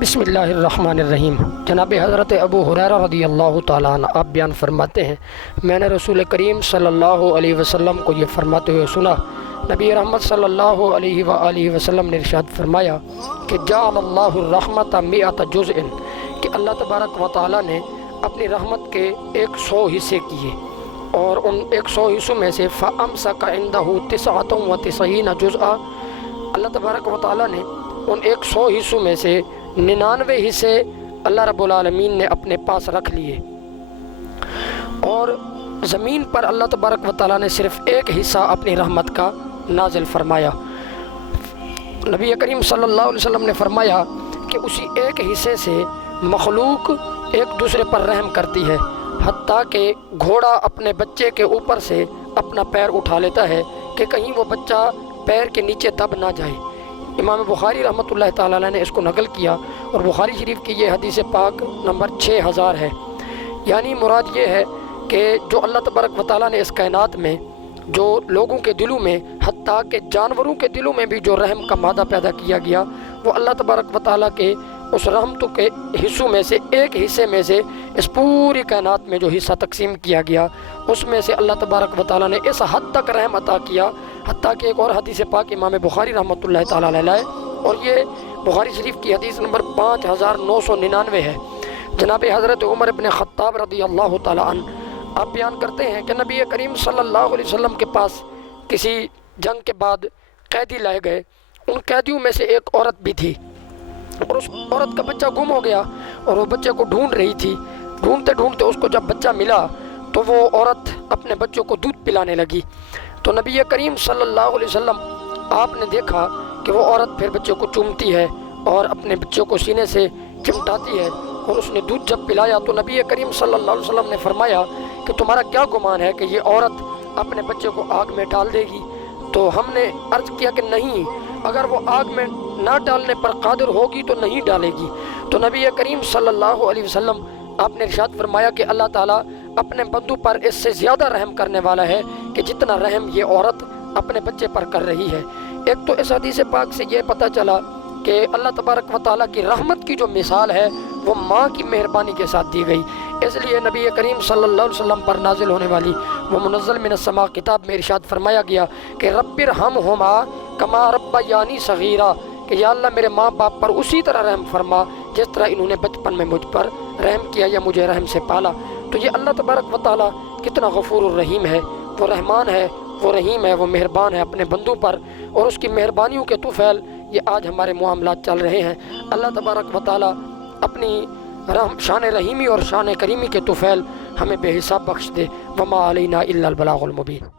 بسم اللہ الرحمن الرحیم۔ جناب حضرت ابو ہریرہ رضی اللہ تعالیٰ عنہ آپ بیان فرماتے ہیں، میں نے رسول کریم صلی اللہ علیہ وسلم کو یہ فرماتے ہوئے سنا۔ نبی رحمت صلی اللہ علیہ وآلہ وسلم نے ارشاد فرمایا کہ جعل اللہ الرحمت 100 جزء، کہ اللہ تبارک و تعالیٰ نے اپنی رحمت کے 100 حصے کیے، اور ان 100 حصوں میں سے فَأَمْسَكَ عِنْدَهُ 99 جزءا، اللہ تبارک و تعالیٰ نے ان 100 حصوں میں سے 99 حصے اللہ رب العالمین نے اپنے پاس رکھ لیے، اور زمین پر اللہ تبارک و تعالیٰ نے صرف ایک حصہ اپنی رحمت کا نازل فرمایا۔ نبی کریم صلی اللہ علیہ وسلم نے فرمایا کہ اسی ایک حصے سے مخلوق ایک دوسرے پر رحم کرتی ہے، حتیٰ کہ گھوڑا اپنے بچے کے اوپر سے اپنا پیر اٹھا لیتا ہے کہ کہیں وہ بچہ پیر کے نیچے دب نہ جائے۔ امام بخاری رحمۃ اللہ تعالیٰ علیہ نے اس کو نقل کیا، اور بخاری شریف کی یہ حدیث پاک نمبر 6000 ہے۔ یعنی مراد یہ ہے کہ جو اللہ تبارک و تعالیٰ نے اس کائنات میں جو لوگوں کے دلوں میں، حتیٰ کہ جانوروں کے دلوں میں بھی جو رحم کا مادہ پیدا کیا گیا، وہ اللہ تبارک و تعالیٰ کے اس رحمتوں کے حصوں میں سے ایک حصے میں سے اس پوری کائنات میں جو حصہ تقسیم کیا گیا، اس میں سے اللہ تبارک و تعالیٰ نے اس حد تک رحم عطا کیا، حتیٰ کہ ایک اور حدیث پاک امام بخاری رحمۃ اللہ تعالیٰ علیہ، اور یہ بخاری شریف کی حدیث نمبر 5999 ہے۔ جناب حضرت عمر بن خطاب رضی اللہ تعالیٰ عنہ آپ بیان کرتے ہیں کہ نبی کریم صلی اللہ علیہ وسلم کے پاس کسی جنگ کے بعد قیدی لائے گئے، ان قیدیوں میں سے ایک عورت بھی تھی، اور اس عورت کا بچہ گم ہو گیا، اور وہ بچے کو ڈھونڈ رہی تھی۔ ڈھونڈتے ڈھونڈتے اس کو جب بچہ ملا تو وہ عورت اپنے بچوں کو دودھ پلانے لگی، تو نبی کریم صلی اللہ علیہ وسلم آپ نے دیکھا کہ وہ عورت پھر بچوں کو چومتی ہے اور اپنے بچوں کو سینے سے چمٹاتی ہے، اور اس نے دودھ جب پلایا تو نبی کریم صلی اللہ علیہ وسلم نے فرمایا کہ تمہارا کیا گمان ہے کہ یہ عورت اپنے بچے کو آگ میں ڈال دے گی؟ تو ہم نے عرض کیا کہ نہیں، اگر وہ آگ میں نہ ڈالنے پر قادر ہوگی تو نہیں ڈالے گی۔ تو نبی کریم صلی اللہ علیہ وسلم آپ نے ارشاد فرمایا کہ اللہ تعالیٰ اپنے بندوں پر اس سے زیادہ رحم کرنے والا ہے کہ جتنا رحم یہ عورت اپنے بچے پر کر رہی ہے۔ ایک تو اس حدیث پاک سے یہ پتہ چلا کہ اللہ تبارک و تعالیٰ کی رحمت کی جو مثال ہے وہ ماں کی مہربانی کے ساتھ دی گئی، اس لیے نبی کریم صلی اللہ علیہ وسلم پر نازل ہونے والی وہ منزل من السماء کتاب میں ارشاد فرمایا گیا کہ رب ارحمہما کما ربیانی صغیرا، کہ یا اللہ میرے ماں باپ پر اسی طرح رحم فرما جس طرح انہوں نے بچپن میں مجھ پر رحم کیا یا مجھے رحم سے پالا۔ تو یہ اللہ تبارک و تعالیٰ کتنا غفور الرحیم ہے، وہ رحمان ہے، وہ رحیم ہے، وہ مہربان ہے اپنے بندوں پر، اور اس کی مہربانیوں کے طفیل یہ آج ہمارے معاملات چل رہے ہیں۔ اللہ تبارک و تعالیٰ اپنی شان رحیمی اور شان کریمی کے طفیل ہمیں بے حساب بخش دے۔ وما علینا الا البلاغ المبین۔